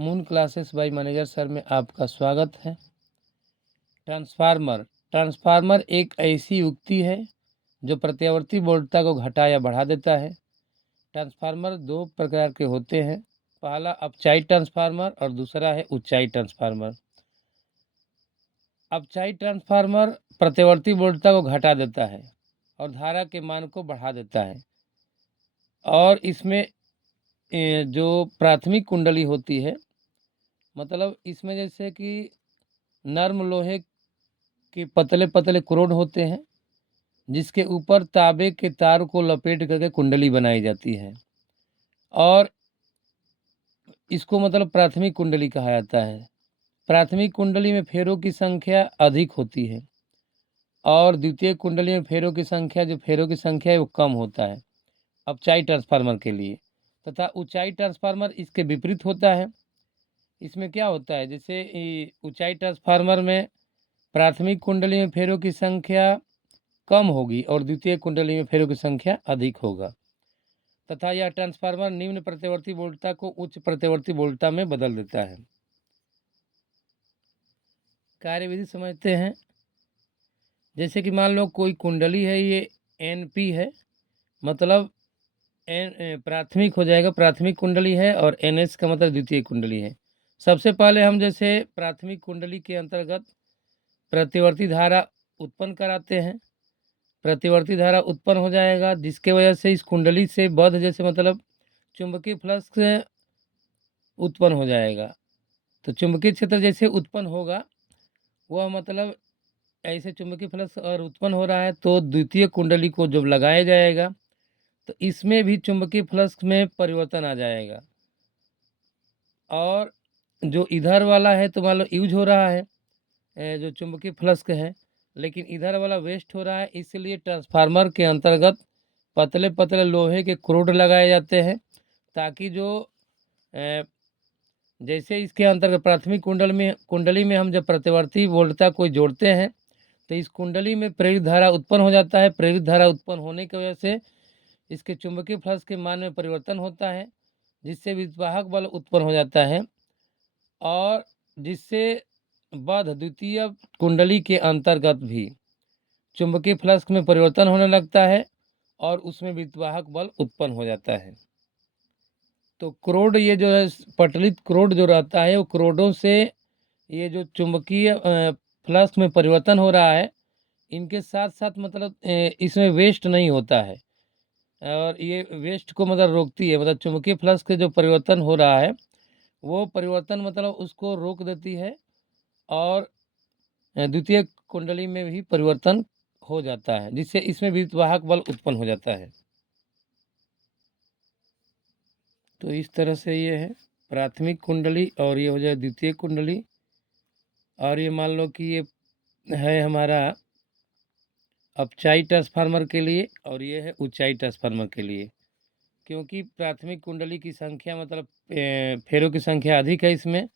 Moon classes bye manager sir में आपका स्वागत है। ट्रांसफार्मर एक ऐसी युक्ति है जो प्रत्यावर्ती वोल्टता को घटा या बढ़ा देता है। ट्रांसफार्मर दो प्रकार के होते हैं, पहला अपचाई ट्रांसफार्मर और दूसरा है ऊंचाई ट्रांसफार्मर। अपचाई ट्रांसफार्मर प्रत्यावर्ती वोल्टता को घटा देता है और धारा के मान को बढ़ा देता है, और इसमें जो प्राथमिक कुंडली होती है, मतलब इसमें जैसे कि नर्म लोहे के पतले पतले क्रोड होते हैं जिसके ऊपर तांबे के तार को लपेट करके कुंडली बनाई जाती है, और इसको मतलब प्राथमिक कुंडली कहा जाता है। प्राथमिक कुंडली में फेरों की संख्या अधिक होती है और द्वितीय कुंडली में फेरों की संख्या है वो कम होता है अपचाई ट्रांसफार्मर के लिए। तथा ऊंचाई ट्रांसफार्मर इसके विपरीत होता है। इसमें क्या होता है, जैसे ऊंचाई ट्रांसफार्मर में प्राथमिक कुंडली में फेरों की संख्या कम होगी और द्वितीय कुंडली में फेरों की संख्या अधिक होगा, तथा यह ट्रांसफार्मर निम्न प्रत्यावर्ती वोल्टता को उच्च प्रत्यावर्ती वोल्टता में बदल देता है। कार्यविधि समझते हैं। जैसे कि मान लो कोई कुंडली है, ये NP है, मतलब प्राथमिक हो जाएगा, प्राथमिक कुंडली है, और NS का मतलब द्वितीय कुंडली है। सबसे पहले हम जैसे प्राथमिक कुंडली के अंतर्गत प्रतिवर्ती धारा उत्पन्न कराते हैं। प्रतिवर्ती धारा उत्पन्न हो जाएगा जिसके वजह से इस कुंडली से बद्ध जैसे मतलब चुंबकीय फ्लक्स उत्पन्न हो जाएगा। तो चुंबकीय क्षेत्र जैसे उत्पन्न होगा, वह मतलब ऐसे चुंबकीय फ्लक्स अगर उत्पन्न हो रहा है तो द्वितीय कुंडली को जब लगाया जाएगा तो इसमें भी चुंबकीय फ्लक्स में परिवर्तन आ जाएगा, और जो इधर वाला है तो मान लो यूज हो रहा है जो चुंबकीय फ्लक्स है, लेकिन इधर वाला वेस्ट हो रहा है। इसलिए ट्रांसफार्मर के अंतर्गत पतले पतले लोहे के क्रोड लगाए जाते हैं ताकि जो जैसे इसके अंतर्गत प्राथमिक कुंडली में हम जब प्रतिवर्ती वोल्टता को जोड़ते हैं तो इस कुंडली में प्रेरित धारा उत्पन्न हो जाता है। प्रेरित धारा उत्पन्न होने की वजह से इसके चुंबकीय फ्लक्स के मान में परिवर्तन होता है, जिससे विद्युद्वाहक बल उत्पन्न हो जाता है, और जिससे बद्ध द्वितीय कुंडली के अंतर्गत भी चुंबकीय फ्लक्स में परिवर्तन होने लगता है और उसमें विद्युद्वाहक बल उत्पन्न हो जाता है। तो क्रोड, ये जो है पटलित क्रोड जो रहता है, वो क्रोडों से ये जो चुंबकीय फ्लक्स में परिवर्तन हो रहा है, इनके साथ साथ मतलब इसमें वेस्ट नहीं होता है, और ये वेस्ट को मतलब रोकती है। मतलब चुंबकीय फ्लक्स के जो परिवर्तन हो रहा है वो परिवर्तन मतलब उसको रोक देती है, और द्वितीय कुंडली में भी परिवर्तन हो जाता है, जिससे इसमें विद्युद्वाहक बल उत्पन्न हो जाता है। तो इस तरह से ये है प्राथमिक कुंडली, और ये हो जाए द्वितीय कुंडली, और ये मान लो कि ये है हमारा अपचाई ट्रांसफार्मर के लिए और ये है ऊंचाई ट्रांसफार्मर के लिए। क्योंकि प्राथमिक कुंडली की संख्या मतलब फेरों की संख्या अधिक है इसमें,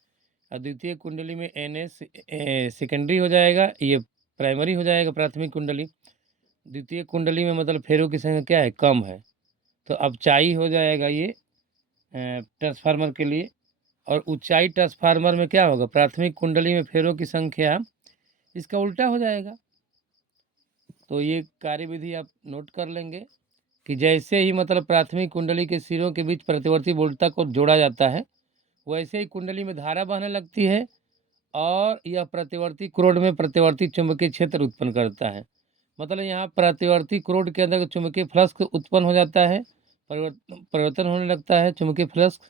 और द्वितीय कुंडली में NS सेकेंडरी हो जाएगा, ये प्राइमरी हो जाएगा प्राथमिक कुंडली। द्वितीय कुंडली में मतलब फेरों की संख्या क्या है, कम है, तो अपचाई हो जाएगा ये ट्रांसफार्मर के लिए। और ऊंचाई ट्रांसफार्मर में क्या होगा, प्राथमिक कुंडली में फेरों की संख्या इसका उल्टा हो जाएगा। तो ये कार्यविधि आप नोट कर लेंगे कि जैसे ही मतलब प्राथमिक कुंडली के सिरों के बीच प्रतिवर्ती वोल्टता को जोड़ा जाता है, वैसे ही कुंडली में धारा बहने लगती है, और यह प्रतिवर्ती क्रोड में प्रतिवर्ती चुंबकीय क्षेत्र उत्पन्न करता है। मतलब यहाँ प्रतिवर्ती क्रोड के अंदर चुंबकीय फ्लक्स उत्पन्न हो जाता है, परिवर्तन होने लगता है चुंबकीय फ्लक्स।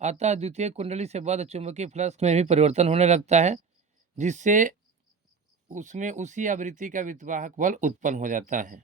अतः द्वितीय कुंडली से बाद चुंबकीय फ्लक्स में भी परिवर्तन होने लगता है, जिससे उसमें उसी आवृत्ति का विद्युद्वाहक बल उत्पन्न हो जाता है।